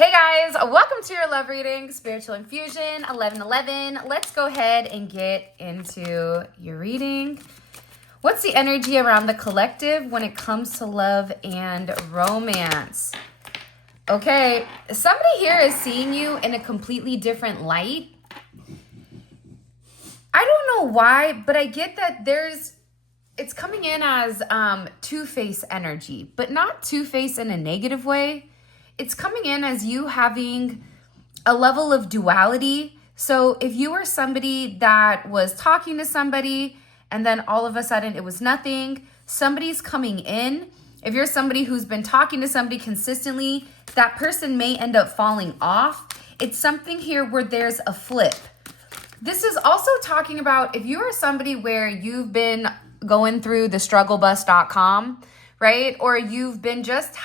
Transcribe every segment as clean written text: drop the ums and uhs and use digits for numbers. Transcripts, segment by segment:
Hey guys, welcome to your love reading, Spiritual Infusion 1111. Let's go ahead and get into your reading. What's the energy around the collective when it comes to love and romance? Okay, somebody here is seeing you in a completely different light. I don't know why, but I get that it's coming in as two-face energy, but not two-face in a negative way. It's coming in as you having a level of duality. So if you were somebody that was talking to somebody and then all of a sudden it was nothing, somebody's coming in. If you're somebody who's been talking to somebody consistently, that person may end up falling off. It's something here where there's a flip. This is also talking about if you are somebody where you've been going through the strugglebus.com, right? Or you've been just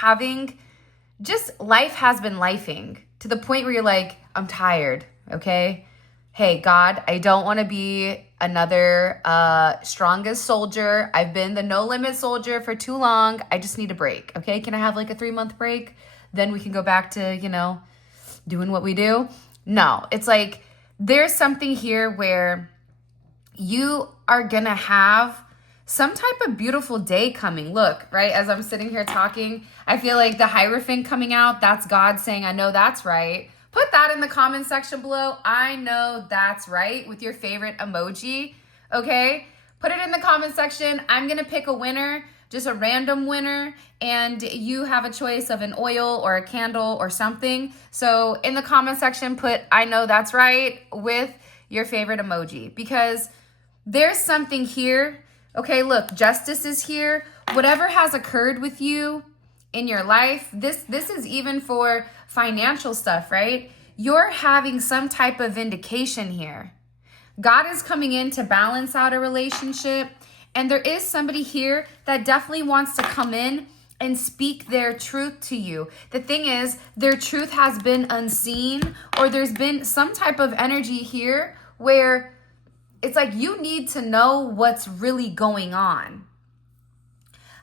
life has been lifing to the point where you're like, I'm tired, okay? Hey, God, I don't want to be another strongest soldier. I've been the no limit soldier for too long. I just need a break, okay? Can I have like a 3-month break? Then we can go back to, doing what we do. No, it's like there's something here where you are going to have some type of beautiful day coming. Look, right, as I'm sitting here talking, I feel like the Hierophant coming out, that's God saying, I know that's right. Put that in the comment section below. I know that's right with your favorite emoji, okay? Put it in the comment section. I'm going to pick a winner, just a random winner, and you have a choice of an oil or a candle or something. So in the comment section, put I know that's right with your favorite emoji, because there's something here. Okay, look, justice is here. Whatever has occurred with you in your life, this is even for financial stuff, right? You're having some type of vindication here. God is coming in to balance out a relationship, and there is somebody here that definitely wants to come in and speak their truth to you. The thing is, their truth has been unseen, or there's been some type of energy here where it's like you need to know what's really going on.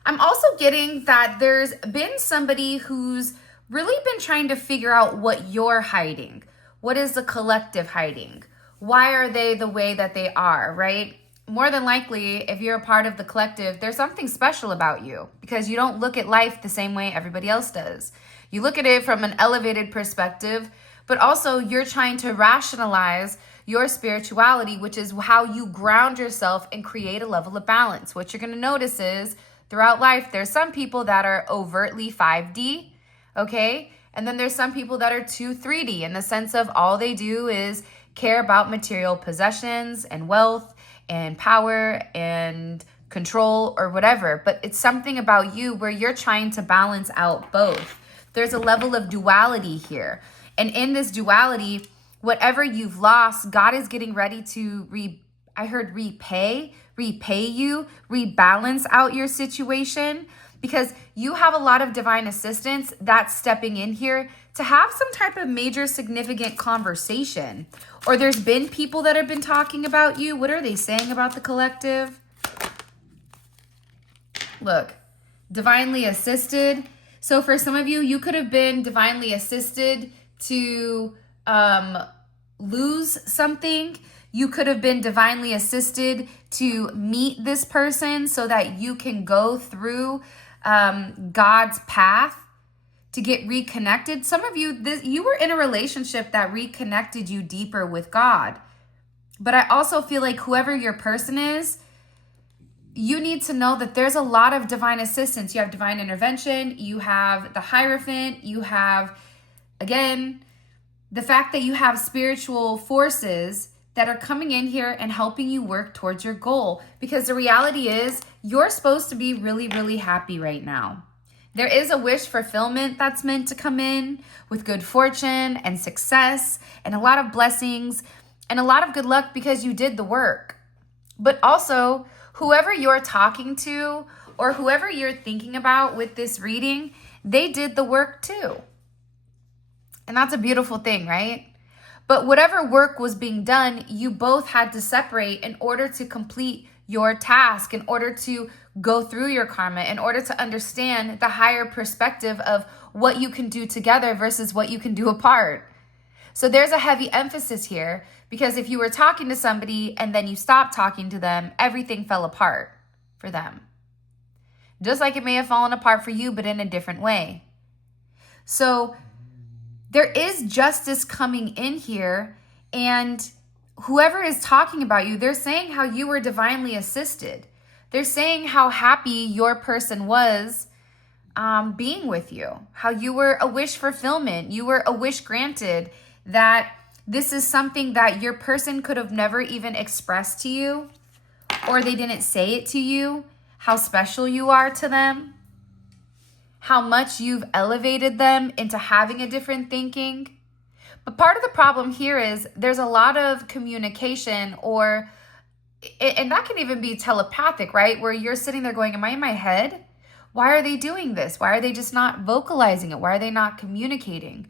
I'm also getting that there's been somebody who's really been trying to figure out what you're hiding. What is the collective hiding? Why are they the way that they are, right? More than likely, if you're a part of the collective, there's something special about you because you don't look at life the same way everybody else does. You look at it from an elevated perspective, but also you're trying to rationalize your spirituality, which is how you ground yourself and create a level of balance. What you're going to notice is throughout life, there's some people that are overtly 5D, okay? And then there's some people that are 3D in the sense of all they do is care about material possessions and wealth and power and control or whatever. But it's something about you where you're trying to balance out both. There's a level of duality here. And in this duality, whatever you've lost, God is getting ready to repay you, rebalance out your situation, because you have a lot of divine assistance that's stepping in here to have some type of major significant conversation. Or there's been people that have been talking about you. What are they saying about the collective? Look, divinely assisted. So for some of you, you could have been divinely assisted to lose something. You could have been divinely assisted to meet this person so that you can go through God's path to get reconnected. Some of you, you were in a relationship that reconnected you deeper with God. But I also feel like whoever your person is, you need to know that there's a lot of divine assistance. You have divine intervention, you have the Hierophant, you have, again, the fact that you have spiritual forces that are coming in here and helping you work towards your goal. Because the reality is you're supposed to be really, really happy right now. There is a wish fulfillment that's meant to come in with good fortune and success and a lot of blessings and a lot of good luck because you did the work. But also, whoever you're talking to or whoever you're thinking about with this reading, they did the work too. And that's a beautiful thing, right? But whatever work was being done, you both had to separate in order to complete your task, in order to go through your karma, in order to understand the higher perspective of what you can do together versus what you can do apart. So there's a heavy emphasis here, because if you were talking to somebody and then you stopped talking to them, everything fell apart for them. Just like it may have fallen apart for you, but in a different way. So there is justice coming in here, and whoever is talking about you, they're saying how you were divinely assisted. They're saying how happy your person was being with you, how you were a wish fulfillment, you were a wish granted, that this is something that your person could have never even expressed to you, or they didn't say it to you, how special you are to them, how much you've elevated them into having a different thinking. But part of the problem here is there's a lot of communication, and that can even be telepathic, right? Where you're sitting there going, am I in my head? Why are they doing this? Why are they just not vocalizing it? Why are they not communicating?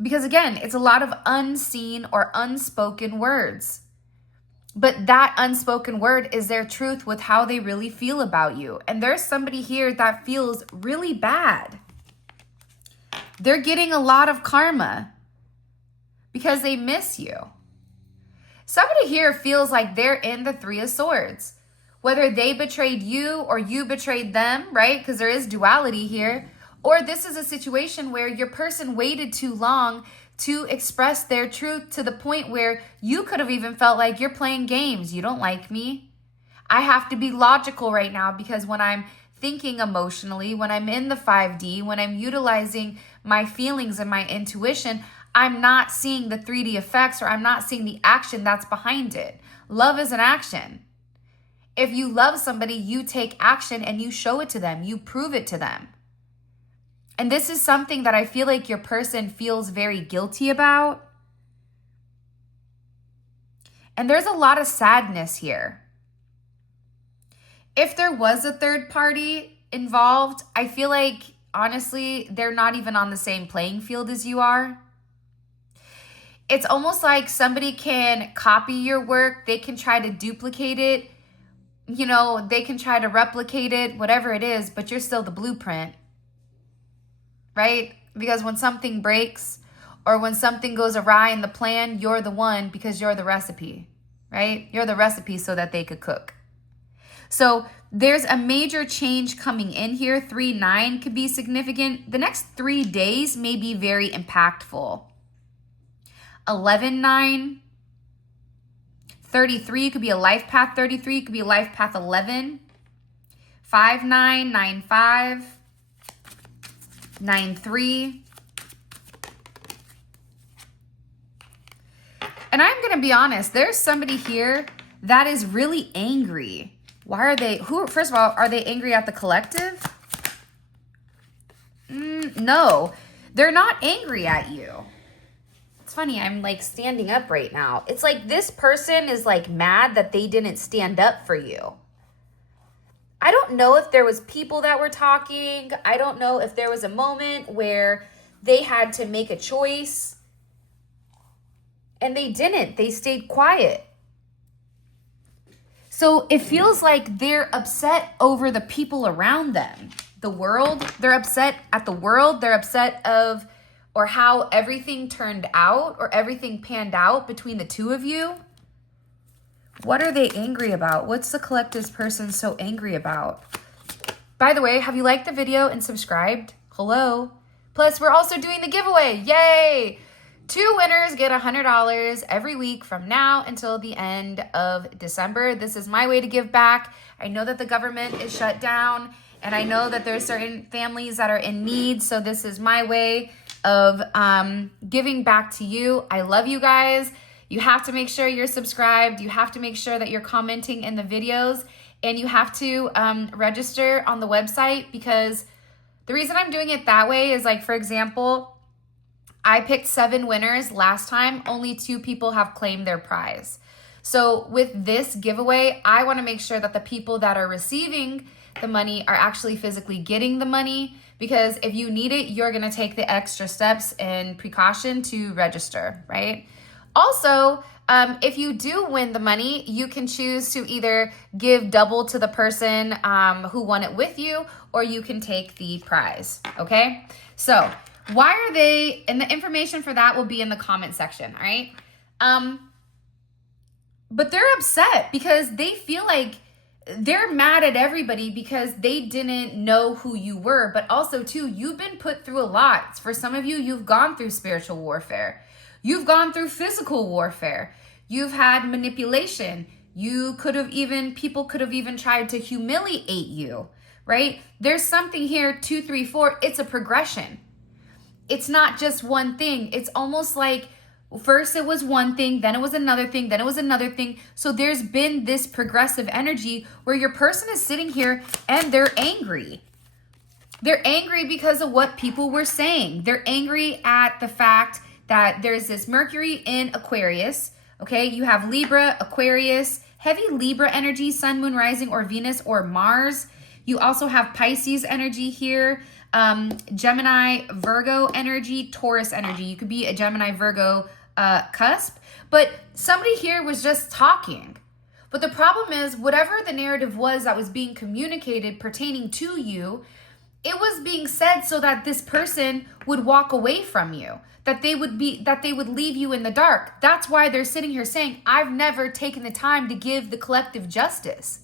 Because again, it's a lot of unseen or unspoken words. But that unspoken word is their truth with how they really feel about you. And there's somebody here that feels really bad. They're getting a lot of karma because they miss you. Somebody here feels like they're in the Three of Swords. Whether they betrayed you or you betrayed them, right? Because there is duality here. Or this is a situation where your person waited too long to express their truth, to the point where you could have even felt like you're playing games. You don't like me. I have to be logical right now, because when I'm thinking emotionally, when I'm in the 5D, when I'm utilizing my feelings and my intuition, I'm not seeing the 3D effects, or I'm not seeing the action that's behind it. Love is an action. If you love somebody, you take action and you show it to them. You prove it to them. And this is something that I feel like your person feels very guilty about. And there's a lot of sadness here. If there was a third party involved, I feel like, honestly, they're not even on the same playing field as you are. It's almost like somebody can copy your work. They can try to duplicate it. You know, they can try to replicate it, whatever it is, but you're still the blueprint. Right? Because when something breaks or when something goes awry in the plan, you're the one, because you're the recipe, right? You're the recipe so that they could cook. So there's a major change coming in here. 3-9 could be significant. The next 3 days may be very impactful. 11-9, 33 could be a life path 33, could be a life path 11, 5-9, 9-5, 9-3. And I'm going to be honest, there's somebody here that is really angry. Why are they, first of all, are they angry at the collective? No, they're not angry at you. It's funny, I'm like standing up right now. It's like this person is like mad that they didn't stand up for you. I don't know if there was people that were talking. I don't know if there was a moment where they had to make a choice. And they didn't. They stayed quiet. So it feels like they're upset over the people around them. The world, they're upset at the world. They're upset or how everything turned out, or everything panned out between the two of you. What are they angry about? What's the collective's person so angry about? By the way, have you liked the video and subscribed? Hello. Plus, we're also doing the giveaway. Yay! 2 winners get $100 every week from now until the end of December. This is my way to give back. I know that the government is shut down, and I know that there's certain families that are in need. So this is my way of giving back to you. I love you guys. You have to make sure you're subscribed. You have to make sure that you're commenting in the videos, and you have to register on the website, because the reason I'm doing it that way is, like, for example, I picked 7 winners last time. Only 2 people have claimed their prize. So with this giveaway, I want to make sure that the people that are receiving the money are actually physically getting the money, because if you need it, you're going to take the extra steps and precaution to register, right? Also, if you do win the money, you can choose to either give double to the person who won it with you, or you can take the prize, okay? So why are they, and the information for that will be in the comment section, all right? But they're upset because they feel like they're mad at everybody because they didn't know who you were. But also, too, you've been put through a lot. For some of you, you've gone through spiritual warfare. You've gone through physical warfare. You've had manipulation. People could have even tried to humiliate you, right? There's something here, 2, 3, 4. It's a progression. It's not just one thing. It's almost like first it was one thing, then it was another thing, then it was another thing. So there's been this progressive energy where your person is sitting here and they're angry. They're angry because of what people were saying. They're angry at the fact that there's this Mercury in Aquarius. Okay, you have Libra, Aquarius, heavy Libra energy, Sun, Moon, Rising, or Venus, or Mars. You also have Pisces energy here. Gemini, Virgo energy, Taurus energy. You could be a Gemini, Virgo cusp, but somebody here was just talking. But the problem is, whatever the narrative was that was being communicated pertaining to you, it was being said so that this person would walk away from you, that they would leave you in the dark. That's why they're sitting here saying, I've never taken the time to give the collective justice.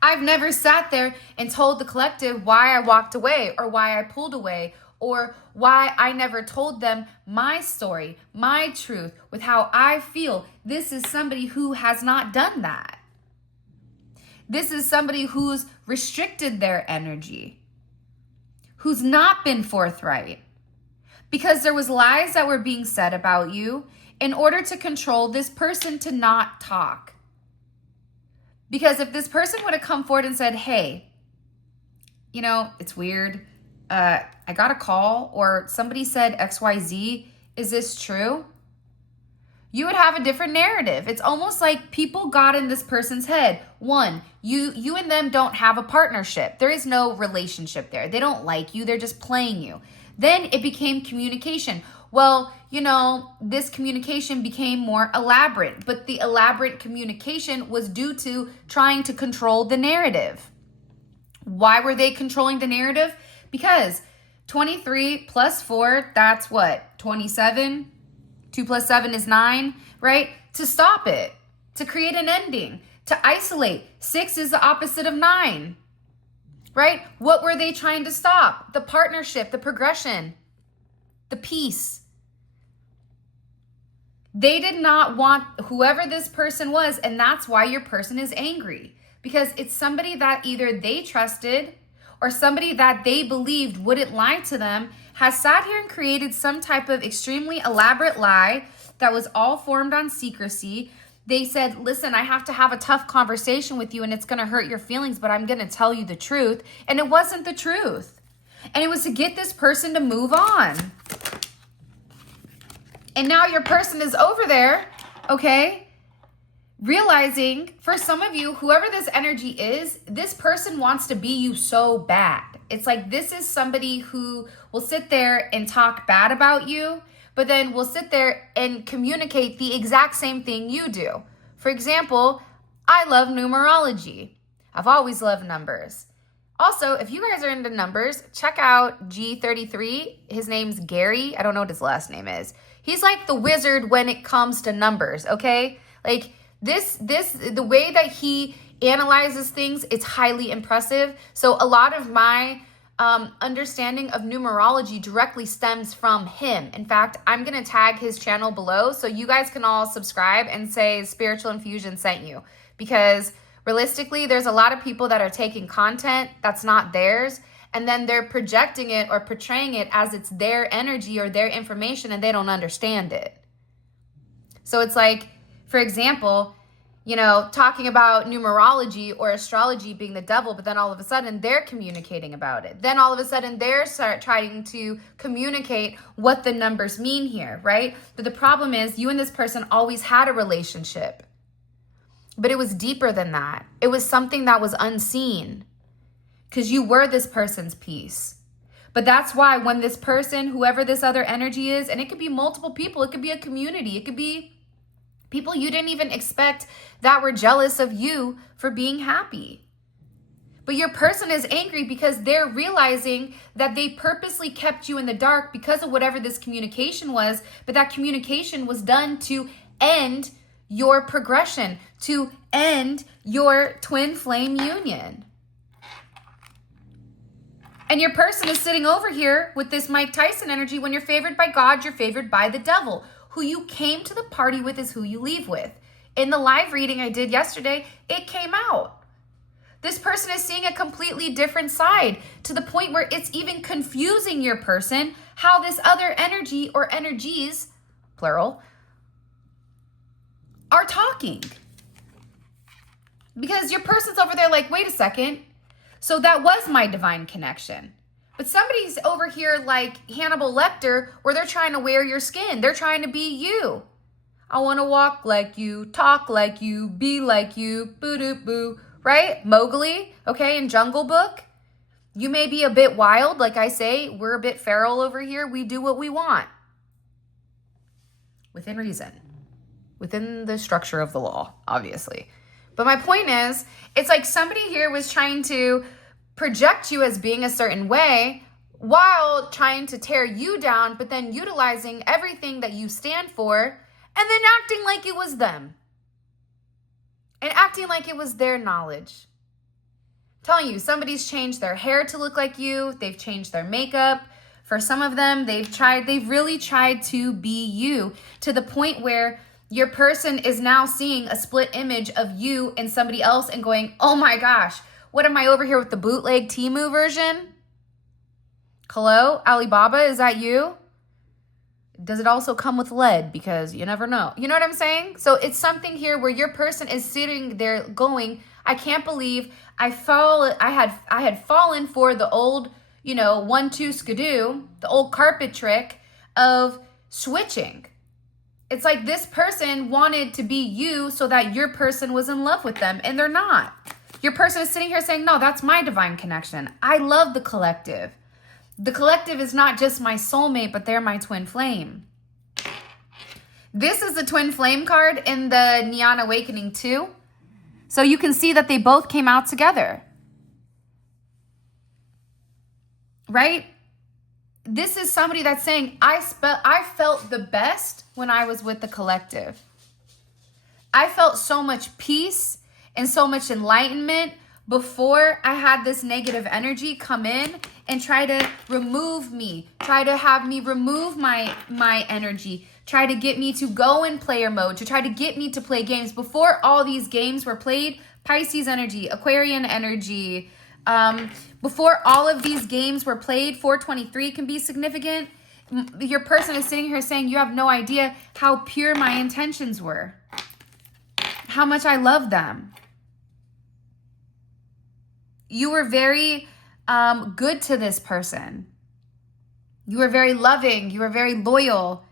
I've never sat there and told the collective why I walked away, or why I pulled away, or why I never told them my story, my truth, with how I feel. This is somebody who has not done that. This is somebody who's restricted their energy, who's not been forthright, because there was lies that were being said about you in order to control this person to not talk. Because if this person would have come forward and said, hey, it's weird. I got a call, or somebody said XYZ. Is this true? You would have a different narrative. It's almost like people got in this person's head. One, you and them don't have a partnership. There is no relationship there. They don't like you. They're just playing you. Then it became communication. Well, this communication became more elaborate, but the elaborate communication was due to trying to control the narrative. Why were they controlling the narrative? Because 23 plus 4, that's what? 27? 2 plus 7 is 9, right? To stop it, to create an ending, to isolate. 6 is the opposite of 9, right? What were they trying to stop? The partnership, the progression, the peace. They did not want whoever this person was, and that's why your person is angry. Because it's somebody that either they trusted or somebody that they believed wouldn't lie to them, has sat here and created some type of extremely elaborate lie that was all formed on secrecy. They said, listen, I have to have a tough conversation with you and it's going to hurt your feelings, but I'm going to tell you the truth. And it wasn't the truth. And it was to get this person to move on. And now your person is over there, okay, realizing, for some of you, whoever this energy is, this person wants to be you so bad. It's like this is somebody who will sit there and talk bad about you, but then will sit there and communicate the exact same thing you do. For example, I love numerology. I've always loved numbers. Also, if you guys are into numbers, check out G33. His name's Gary. I don't know what his last name is. He's like the wizard when it comes to numbers, okay? Like, the way that he analyzes things, it's highly impressive. So a lot of my understanding of numerology directly stems from him. In fact, I'm going to tag his channel below so you guys can all subscribe and say Spiritual Infusion sent you. Because realistically, there's a lot of people that are taking content that's not theirs, and then they're projecting it or portraying it as it's their energy or their information, and they don't understand it. So it's like, for example, talking about numerology or astrology being the devil, but then all of a sudden they're communicating about it. Then all of a sudden they're trying to communicate what the numbers mean here, right? But the problem is you and this person always had a relationship, but it was deeper than that. It was something that was unseen because you were this person's piece. But that's why when this person, whoever this other energy is, and it could be multiple people, it could be a community, it could be people you didn't even expect that were jealous of you for being happy. But your person is angry because they're realizing that they purposely kept you in the dark because of whatever this communication was, but that communication was done to end your progression, to end your twin flame union. And your person is sitting over here with this Mike Tyson energy. When you're favored by God, you're favored by the devil. Who you came to the party with is who you leave with. In the live reading I did yesterday, it came out. This person is seeing a completely different side to the point where it's even confusing your person how this other energy or energies, plural, are talking. Because your person's over there like, wait a second. So that was my divine connection. But somebody's over here like Hannibal Lecter where they're trying to wear your skin. They're trying to be you. I want to walk like you, talk like you, be like you, boo-doo-boo. Right? Mowgli, okay, in Jungle Book. You may be a bit wild, like I say, we're a bit feral over here. We do what we want. Within reason. Within the structure of the law, obviously. But my point is, it's like somebody here was trying to project you as being a certain way while trying to tear you down, but then utilizing everything that you stand for and then acting like it was them. And acting like it was their knowledge. I'm telling you, somebody's changed their hair to look like you. They've changed their makeup. For some of them, they've really tried to be you to the point where your person is now seeing a split image of you and somebody else and going, oh my gosh, what am I over here with the bootleg Temu version? Hello, Alibaba, is that you? Does it also come with lead? Because you never know. You know what I'm saying? So it's something here where your person is sitting there going, I can't believe I had fallen for the old, 1-2 skidoo, the old carpet trick of switching. It's like this person wanted to be you so that your person was in love with them, and they're not. Your person is sitting here saying, no, that's my divine connection. I love the collective. The collective is not just my soulmate, but they're my twin flame. This is the twin flame card in the Neon Awakening 2. So you can see that they both came out together. Right? This is somebody that's saying, I felt the best when I was with the collective. I felt so much peace and so much enlightenment before I had this negative energy come in and try to remove me, try to have me remove my energy, try to get me to go in player mode, to try to get me to play games. Before all these games were played, Pisces energy, Aquarian energy, before all of these games were played, 423 can be significant. Your person is sitting here saying, you have no idea how pure my intentions were, how much I love them. You were very good to this person. You were very loving. You were very loyal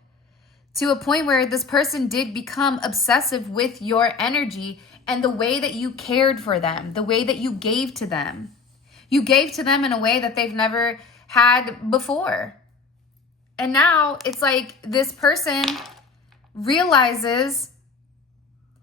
to a point where this person did become obsessive with your energy and the way that you cared for them, the way that you gave to them. You gave to them in a way that they've never had before. And now it's like this person realizes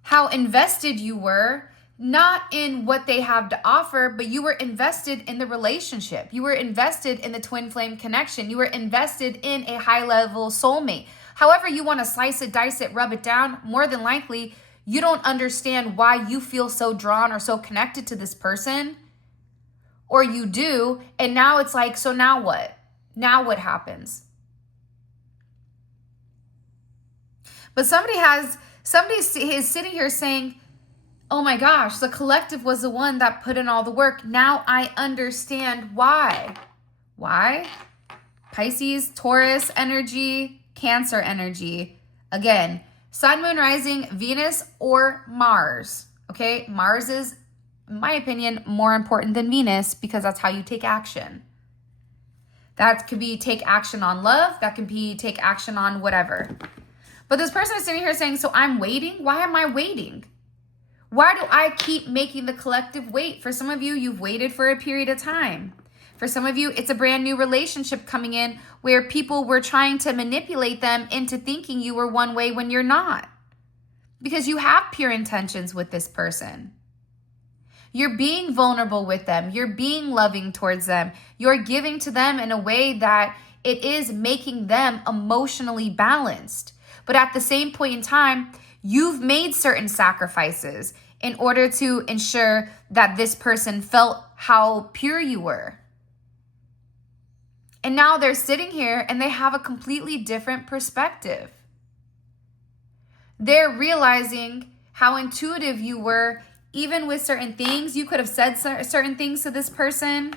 how invested you were, not in what they have to offer, but you were invested in the relationship. You were invested in the twin flame connection. You were invested in a high level soulmate. However you want to slice it, dice it, rub it down, more than likely, you don't understand why you feel so drawn or so connected to this person. Or you do, and now it's like, so now what? Now what happens? But somebody is sitting here saying, oh my gosh, the collective was the one that put in all the work. Now I understand why. Why? Pisces, Taurus energy, Cancer energy. Again, Sun, Moon, Rising, Venus, or Mars. Okay, Mars is, in my opinion, more important than Venus because that's how you take action. That could be take action on love. That can be take action on whatever. But this person is sitting here saying, so I'm waiting? Why am I waiting? Why do I keep making the collective wait? For some of you, you've waited for a period of time. For some of you, it's a brand new relationship coming in where people were trying to manipulate them into thinking you were one way when you're not. Because you have pure intentions with this person. You're being vulnerable with them. You're being loving towards them. You're giving to them in a way that it is making them emotionally balanced. But at the same point in time, you've made certain sacrifices in order to ensure that this person felt how pure you were. And now they're sitting here and they have a completely different perspective. They're realizing how intuitive you were, even with certain things. You could have said certain things to this person,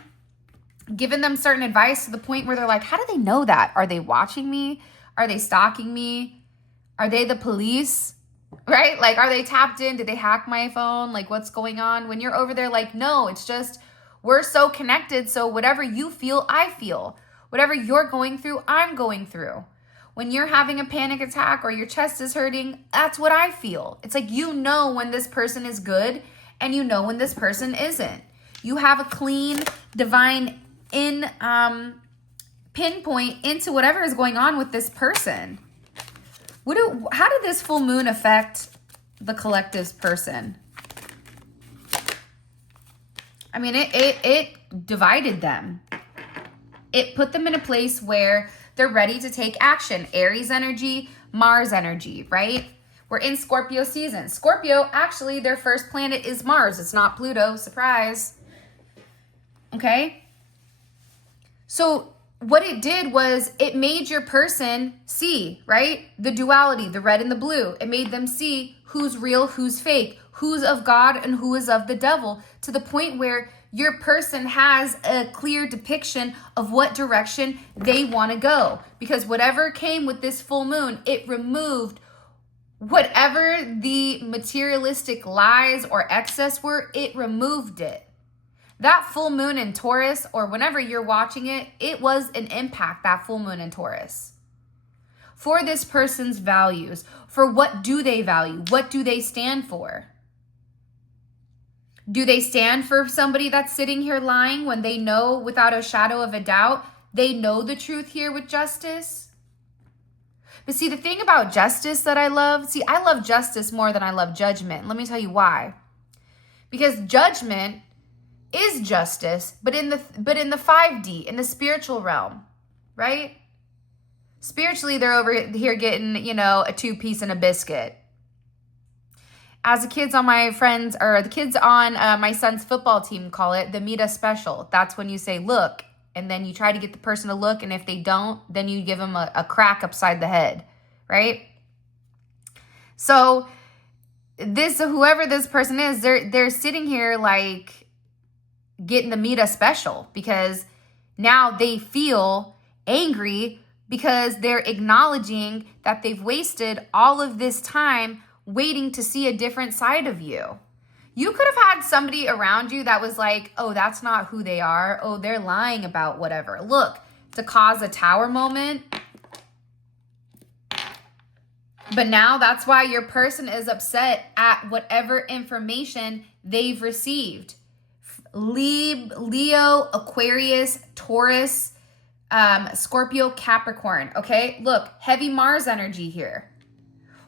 given them certain advice to the point where they're like, how do they know that? Are they watching me? Are they stalking me? Are they the police? Right? Like, are they tapped in? Did they hack my phone? Like, what's going on? When you're over there, like, no, it's just, we're so connected. So whatever you feel, I feel. Whatever you're going through, I'm going through. When you're having a panic attack or your chest is hurting, that's what I feel. It's like, you know when this person is good and you know when this person isn't. You have a clean, divine pinpoint into whatever is going on with this person. How did this full moon affect the collective's person? I mean, it divided them. It put them in a place where they're ready to take action. Aries energy, Mars energy, right? We're in Scorpio season. Scorpio, actually, their first planet is Mars. It's not Pluto. Surprise. Okay? So what it did was it made your person see, right? The duality, the red and the blue. It made them see who's real, who's fake, who's of God and who is of the devil, to the point where your person has a clear depiction of what direction they want to go. Because whatever came with this full moon, it removed whatever the materialistic lies or excess were, it removed it. That full moon in Taurus, or whenever you're watching it, it was an impact, that full moon in Taurus. For this person's values, for what do they value? What do they stand for? Do they stand for somebody that's sitting here lying when they know without a shadow of a doubt, they know the truth here with justice? But see, the thing about justice that I love justice more than I love judgment. Let me tell you why. Because judgment is justice, but in the 5D, in the spiritual realm, right? Spiritually, they're over here getting, a 2-piece and a biscuit. As the kids on my friends, or the kids on my son's football team call it, the Mita special. That's when you say, look, and then you try to get the person to look, and if they don't, then you give them a crack upside the head, right? So whoever this person is, they're sitting here like getting the Mita special, because now they feel angry because they're acknowledging that they've wasted all of this time waiting to see a different side of you. You could have had somebody around you that was like, oh, that's not who they are. Oh, they're lying about whatever. Look, to cause a tower moment. But now that's why your person is upset at whatever information they've received. Leo, Aquarius, Taurus, Scorpio, Capricorn. Okay, look, heavy Mars energy here.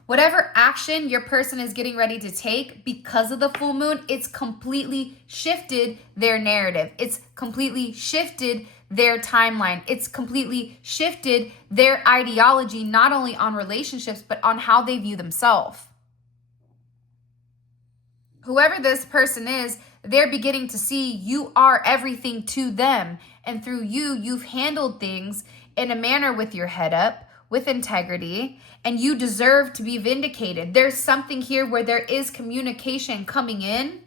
Whatever action your person is getting ready to take because of the full moon, it's completely shifted their narrative. It's completely shifted their timeline. It's completely shifted their ideology, not only on relationships, but on how they view themselves. Whoever this person is, they're beginning to see you are everything to them. And through you, you've handled things in a manner with your head up, with integrity, and you deserve to be vindicated. There's something here where there is communication coming in.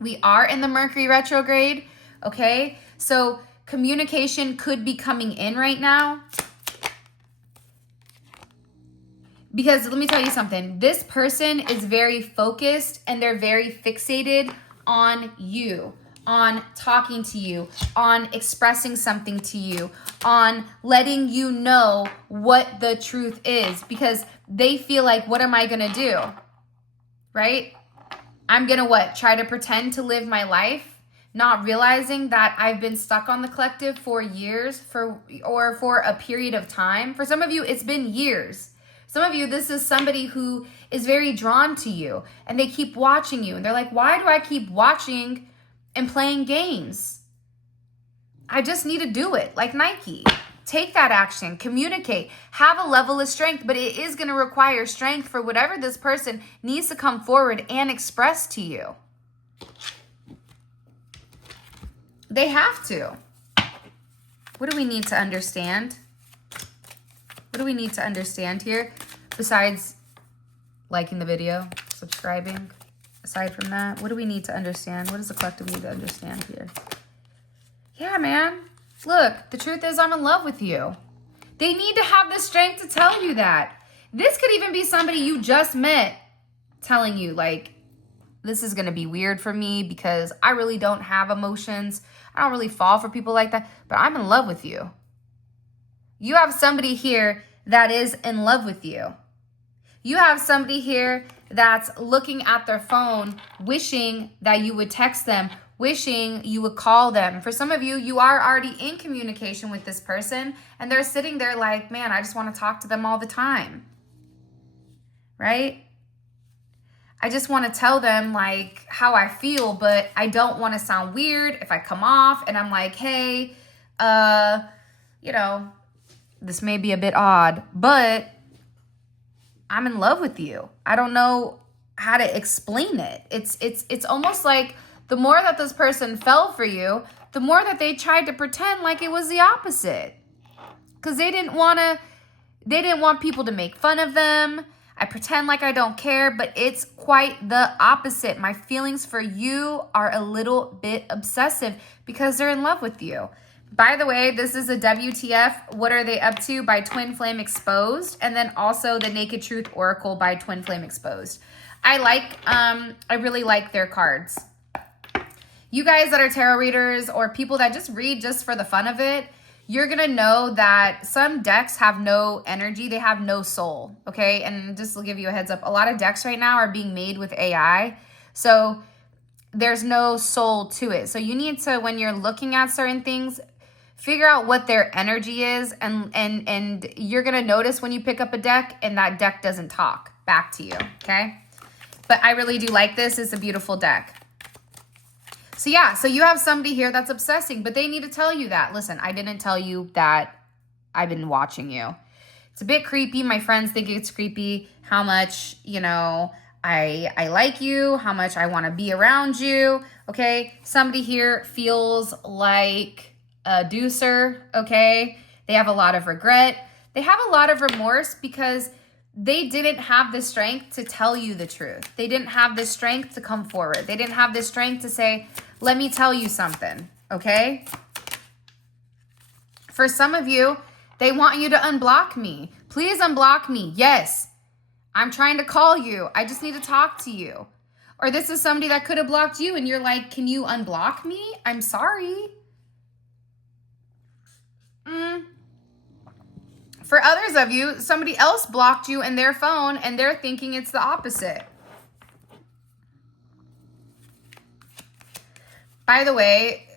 We are in the Mercury retrograde, okay? So communication could be coming in right now. Because let me tell you something. This person is very focused and they're very fixated on you, on talking to you, on expressing something to you, on letting you know what the truth is, because they feel like, what am I going to do? Right? I'm going to what? Try to pretend to live my life not realizing that I've been stuck on the collective for years, or for a period of time. For some of you, it's been years. Some of you, this is somebody who is very drawn to you and they keep watching you. And they're like, why do I keep watching and playing games? I just need to do it, like Nike. Take that action, communicate, have a level of strength, but it is going to require strength for whatever this person needs to come forward and express to you. They have to. What do we need to understand? What do we need to understand here? Besides liking the video, subscribing, aside from that, what do we need to understand? What does the collective need to understand here? Yeah, man. Look, the truth is I'm in love with you. They need to have the strength to tell you that. This could even be somebody you just met telling you, like, this is going to be weird for me because I really don't have emotions. I don't really fall for people like that, but I'm in love with you. You have somebody here that is in love with you. You have somebody here that's looking at their phone, wishing that you would text them, wishing you would call them. For some of you, you are already in communication with this person and they're sitting there like, man, I just want to talk to them all the time. Right? I just want to tell them like how I feel, but I don't want to sound weird if I come off and I'm like, hey, this may be a bit odd, but I'm in love with you. I don't know how to explain it. It's almost like the more that this person fell for you, the more that they tried to pretend like it was the opposite. Because they didn't want people to make fun of them. I pretend like I don't care, but it's quite the opposite. My feelings for you are a little bit obsessive because they're in love with you. By the way, this is a WTF, What Are They Up To by Twin Flame Exposed, and then also the Naked Truth Oracle by Twin Flame Exposed. I really like their cards. You guys that are tarot readers or people that just read just for the fun of it, you're going to know that some decks have no energy. They have no soul, okay? And just to give you a heads up, a lot of decks right now are being made with AI. So there's no soul to it. So you need to, when you're looking at certain things, figure out what their energy is. And you're going to notice when you pick up a deck and that deck doesn't talk back to you, okay? But I really do like this. It's a beautiful deck. So yeah, so you have somebody here that's obsessing, but they need to tell you that. Listen, I didn't tell you that I've been watching you. It's a bit creepy. My friends think it's creepy how much, I like you, how much I want to be around you, okay? Somebody here feels like a deucer, okay? They have a lot of regret. They have a lot of remorse because they didn't have the strength to tell you the truth. They didn't have the strength to come forward. They didn't have the strength to say, let me tell you something, okay? For some of you, they want you to unblock me. Please unblock me. Yes, I'm trying to call you. I just need to talk to you. Or this is somebody that could have blocked you and you're like, can you unblock me? I'm sorry. For others of you, somebody else blocked you in their phone and they're thinking it's the opposite. By the way,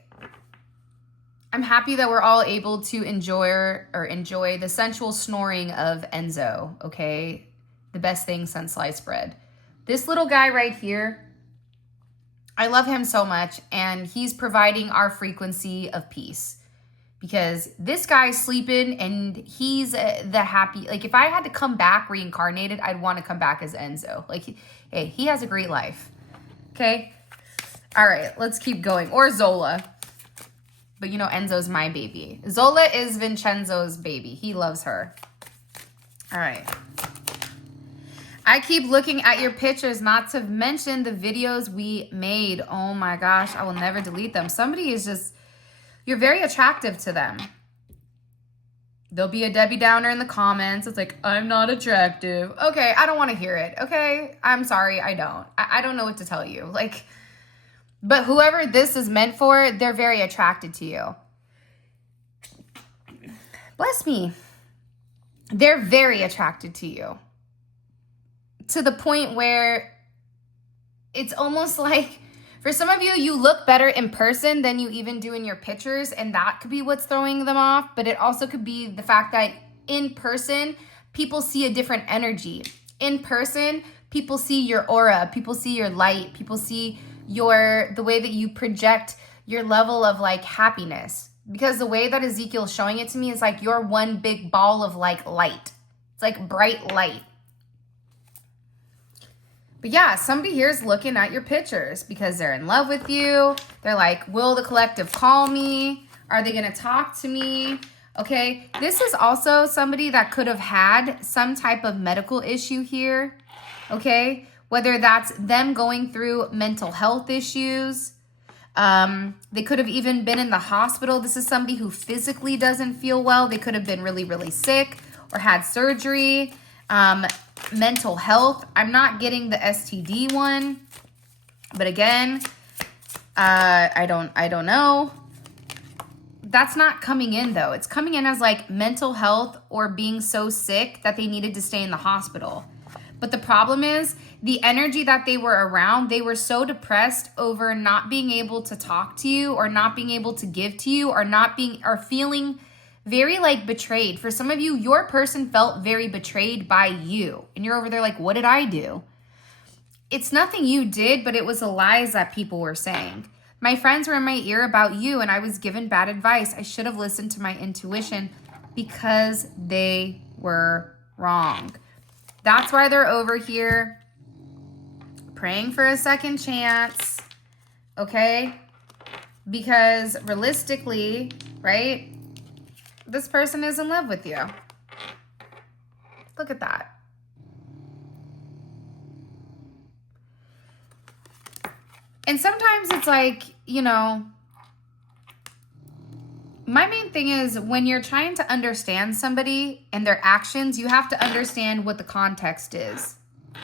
I'm happy that we're all able to enjoy the sensual snoring of Enzo, okay? The best thing since sliced bread. This little guy right here, I love him so much, and he's providing our frequency of peace. Because this guy's sleeping and he's the happy, like if I had to come back reincarnated, I'd want to come back as Enzo. Like, hey, he has a great life. Okay. All right, let's keep going. Or Zola. But Enzo's my baby. Zola is Vincenzo's baby. He loves her. All right. I keep looking at your pictures, not to mention the videos we made. Oh my gosh, I will never delete them. Somebody is just, you're very attractive to them. There'll be a Debbie Downer in the comments. It's like, I'm not attractive. Okay, I don't want to hear it. Okay, I'm sorry, I don't. I don't know what to tell you. But whoever this is meant for, they're very attracted to you. Bless me. They're very attracted to you. To the point where it's almost like, For some of you, you look better in person than you even do in your pictures, and that could be what's throwing them off. But it also could be the fact that in person, people see a different energy. In person, people see your aura, people see your light, people see the way that you project your level of like happiness. Because the way that Ezekiel's showing it to me is like you're one big ball of like light. It's like bright light. But yeah, somebody here is looking at your pictures because they're in love with you. They're like, will the collective call me? Are they going to talk to me? Okay, this is also somebody that could have had some type of medical issue here. Okay, whether that's them going through mental health issues. They could have even been in the hospital. This is somebody who physically doesn't feel well. They could have been really, really sick or had surgery. Mental health. I'm not getting the STD one, but again, I don't know. That's not coming in though. It's coming in as like mental health or being so sick that they needed to stay in the hospital. But the problem is the energy that they were around, they were so depressed over not being able to talk to you or not being able to give to you or feeling very like betrayed. For some of you, your person felt very betrayed by you. And you're over there like, what did I do? It's nothing you did, but it was the lies that people were saying. My friends were in my ear about you and I was given bad advice. I should have listened to my intuition because they were wrong. That's why they're over here praying for a second chance, okay? Because realistically, right? This person is in love with you. Look at that. And sometimes it's like, you know, my main thing is when you're trying to understand somebody and their actions, you have to understand what the context is,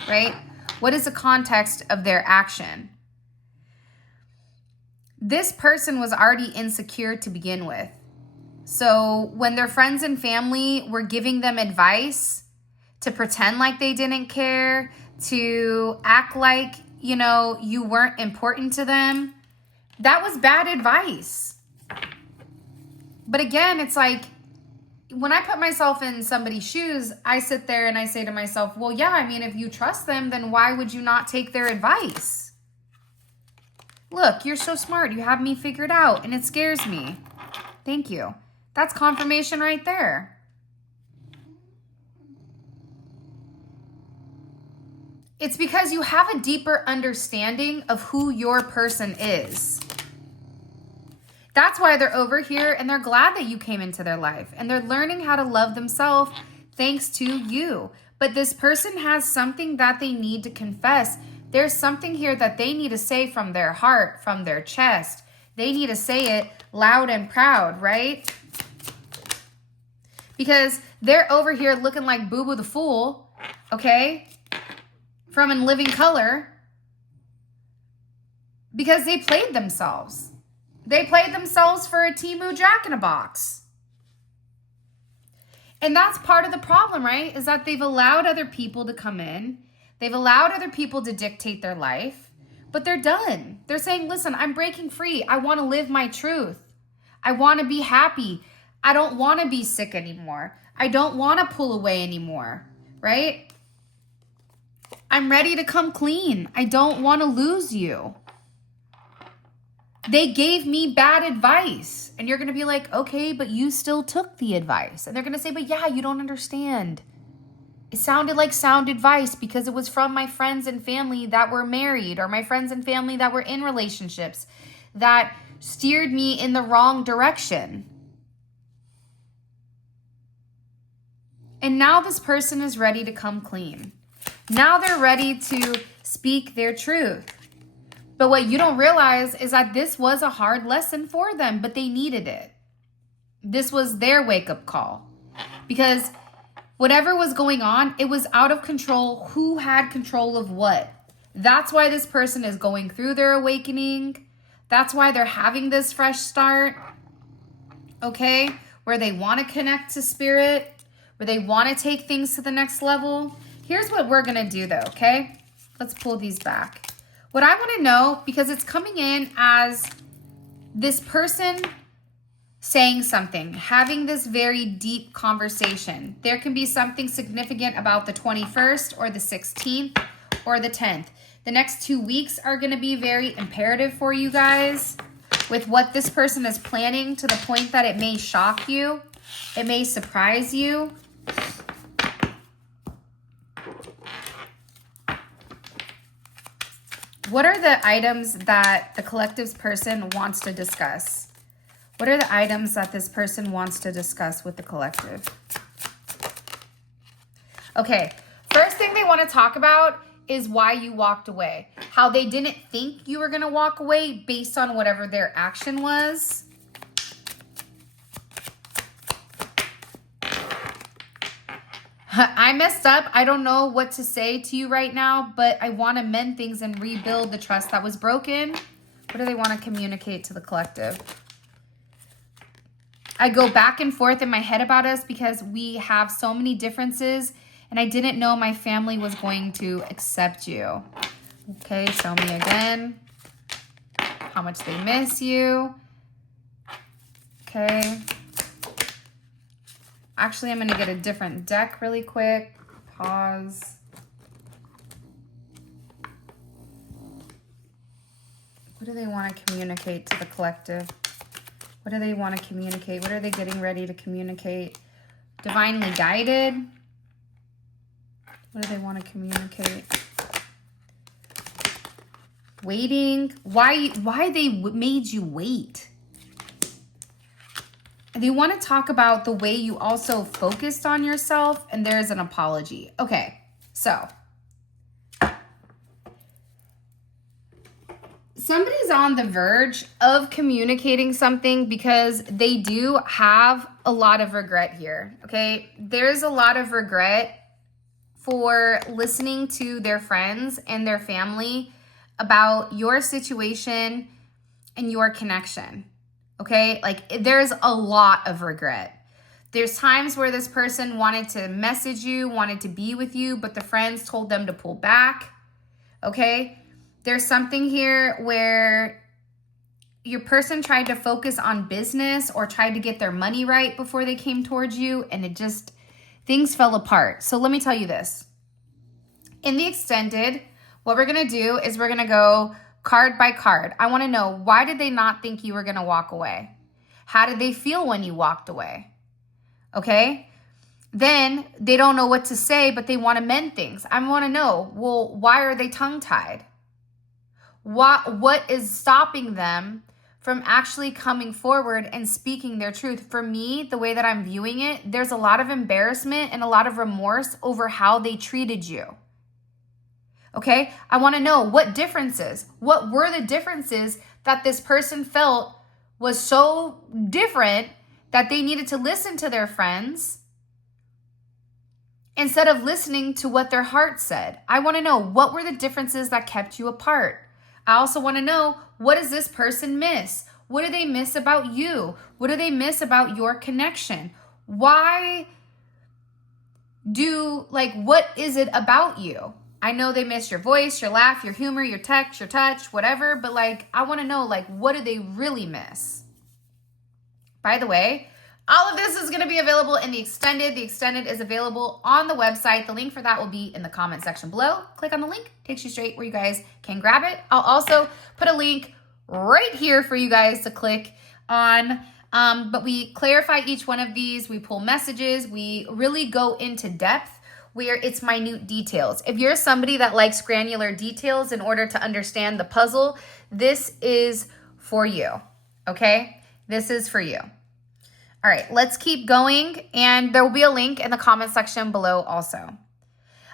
right? What is the context of their action? This person was already insecure to begin with. So when their friends and family were giving them advice to pretend like they didn't care, to act like, you know, you weren't important to them, that was bad advice. But again, it's like, when I put myself in somebody's shoes, I sit there and I say to myself, well, yeah, I mean, if you trust them, then why would you not take their advice? Look, you're so smart. You have me figured out and it scares me. Thank you. That's confirmation right there. It's because you have a deeper understanding of who your person is. That's why they're over here and they're glad that you came into their life and they're learning how to love themselves thanks to you. But this person has something that they need to confess. There's something here that they need to say from their heart, from their chest. They need to say it loud and proud, right? Because they're over here looking like Boo Boo the Fool, okay? From In Living Color. Because they played themselves. They played themselves for a Temu Jack-in-a-Box. And that's part of the problem, right? Is that they've allowed other people to come in. They've allowed other people to dictate their life. But they're done. They're saying, listen, I'm breaking free. I want to live my truth. I want to be happy. I don't want to be sick anymore. I don't want to pull away anymore, right? I'm ready to come clean. I don't want to lose you. They gave me bad advice. And you're going to be like, okay, but you still took the advice. And they're going to say, but yeah, you don't understand. It sounded like sound advice because it was from my friends and family that were married or my friends and family that were in relationships that steered me in the wrong direction. And now this person is ready to come clean. Now they're ready to speak their truth. But what you don't realize is that this was a hard lesson for them, but they needed it. This was their wake-up call. Because whatever was going on, it was out of control. Who had control of what? That's why this person is going through their awakening. That's why they're having this fresh start. Okay? Where they want to connect to spirit. Where they want to take things to the next level. Here's what we're going to do though, okay? Let's pull these back. What I want to know, because it's coming in as this person saying something, having this very deep conversation. There can be something significant about the 21st or the 16th or the 10th. The next 2 weeks are going to be very imperative for you guys with what this person is planning, to the point that it may shock you. It may surprise you. What are the items that the collective's person wants to discuss? What are the items that this person wants to discuss with the collective? Okay, first thing they want to talk about is why you walked away. How they didn't think you were going to walk away based on whatever their action was. I messed up. I don't know what to say to you right now, but I want to mend things and rebuild the trust that was broken. What do they want to communicate to the collective? I go back and forth in my head about us because we have so many differences, and I didn't know my family was going to accept you. Okay, tell me again how much they miss you. Okay. Actually, I'm going to get a different deck really quick. Pause. What do they want to communicate to the collective? What do they want to communicate? What are they getting ready to communicate? Divinely guided. What do they want to communicate? Waiting. Why they made you wait? They want to talk about the way you also focused on yourself, and there's an apology. Okay, so somebody's on the verge of communicating something because they do have a lot of regret here, okay? There's a lot of regret for listening to their friends and their family about your situation and your connection. Okay, like there's a lot of regret. There's times where this person wanted to message you, wanted to be with you, but the friends told them to pull back. Okay, there's something here where your person tried to focus on business or tried to get their money right before they came towards you, and it just, things fell apart. So let me tell you this. In the extended, what we're gonna do is we're gonna go card by card. I want to know, why did they not think you were going to walk away? How did they feel when you walked away? Okay? Then they don't know what to say, but they want to mend things. I want to know, well, why are they tongue-tied? What is stopping them from actually coming forward and speaking their truth? For me, the way that I'm viewing it, there's a lot of embarrassment and a lot of remorse over how they treated you. Okay, I want to know what differences, what were the differences that this person felt was so different that they needed to listen to their friends instead of listening to what their heart said. I want to know, what were the differences that kept you apart? I also want to know, what does this person miss? What do they miss about you? What do they miss about your connection? What is it about you? I know they miss your voice, your laugh, your humor, your text, your touch, whatever, but I want to know, what do they really miss? By the way, all of this is going to be available in the extended. The extended is available on the website. The link for that will be in the comment section below. Click on the link, takes you straight where you guys can grab it. I'll also put a link right here for you guys to click on. But we clarify each one of these. We pull messages. We really go into depth where it's minute details. If you're somebody that likes granular details in order to understand the puzzle, this is for you, okay? This is for you. All right, let's keep going, and there will be a link in the comment section below also.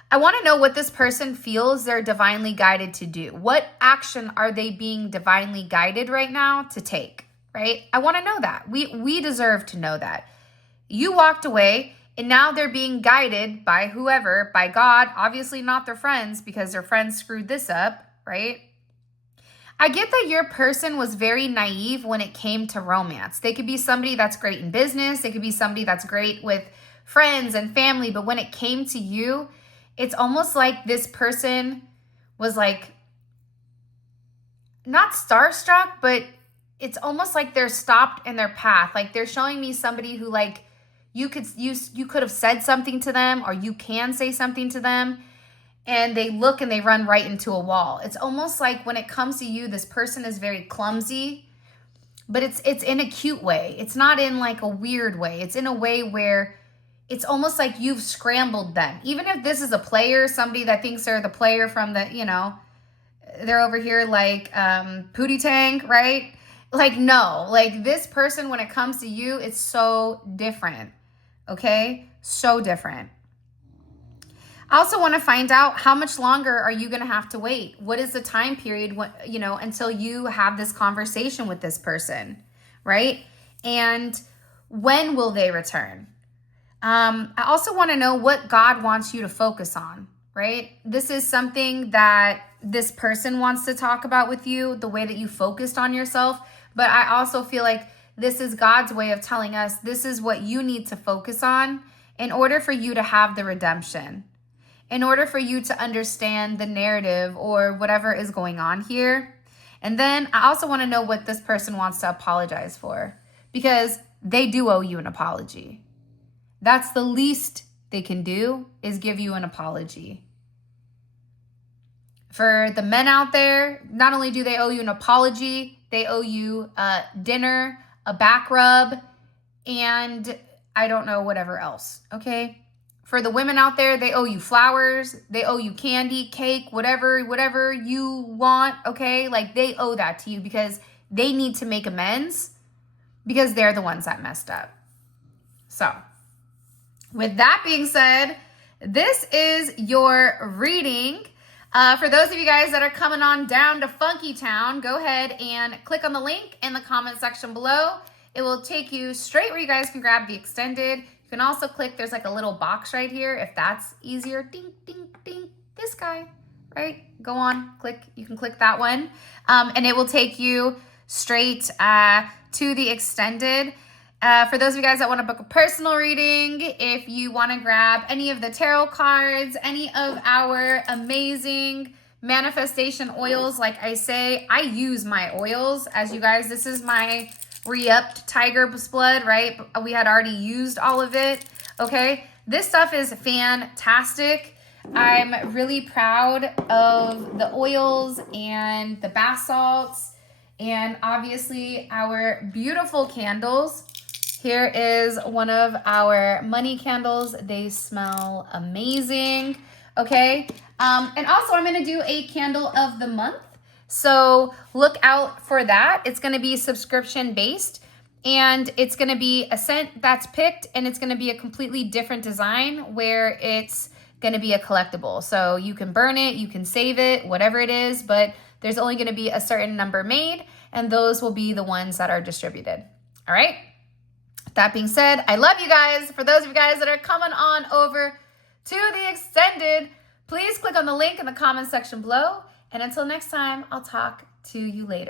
I want to know what this person feels they're divinely guided to do. What action are they being divinely guided right now to take, right? I want to know that. We deserve to know that. You walked away, and now they're being guided by whoever, by God, obviously not their friends because their friends screwed this up, right? I get that your person was very naive when it came to romance. They could be somebody that's great in business. They could be somebody that's great with friends and family. But when it came to you, it's almost like this person was not starstruck, but it's almost like they're stopped in their path. Like they're showing me somebody who like you could have said something to them, or you can say something to them, and they look and they run right into a wall. It's almost like when it comes to you, this person is very clumsy, but it's in a cute way. It's not in like a weird way. It's in a way where it's almost like you've scrambled them. Even if this is a player, somebody that thinks they're the player from the, they're over here like Pootie Tang, right? Like, no, like this person, when it comes to you, it's so different, okay? So different. I also want to find out, how much longer are you going to have to wait? What is the time period, until you have this conversation with this person, right? And when will they return? I also want to know what God wants you to focus on, right? This is something that this person wants to talk about with you, the way that you focused on yourself. But I also feel like this is God's way of telling us this is what you need to focus on in order for you to have the redemption, in order for you to understand the narrative or whatever is going on here. And then I also want to know what this person wants to apologize for, because they do owe you an apology. That's the least they can do, is give you an apology. For the men out there, not only do they owe you an apology, they owe you a dinner, a back rub, and I don't know, whatever else, okay? For the women out there, they owe you flowers, they owe you candy, cake, whatever you want, okay? Like they owe that to you because they need to make amends because they're the ones that messed up. So, with that being said, this is your reading. For those of you guys that are coming on down to Funky Town, go ahead and click on the link in the comment section below. It will take you straight where you guys can grab the extended. You can also click, there's like a little box right here if that's easier. Ding, ding, ding. This guy, right? Go on, click. You can click that one. And it will take you straight to the extended. For those of you guys that want to book a personal reading, if you want to grab any of the tarot cards, any of our amazing manifestation oils, like I say, I use my oils. As you guys, this is my re-upped tiger's blood, right? We had already used all of it, okay? This stuff is fantastic. I'm really proud of the oils and the bath salts and obviously our beautiful candles. Here is one of our money candles. They smell amazing, okay? And also I'm gonna do a candle of the month. So look out for that. It's gonna be subscription based and it's gonna be a scent that's picked and it's gonna be a completely different design where it's gonna be a collectible. So you can burn it, you can save it, whatever it is, but there's only gonna be a certain number made and those will be the ones that are distributed, all right? That being said, I love you guys. For those of you guys that are coming on over to the extended, please click on the link in the comment section below. And until next time, I'll talk to you later.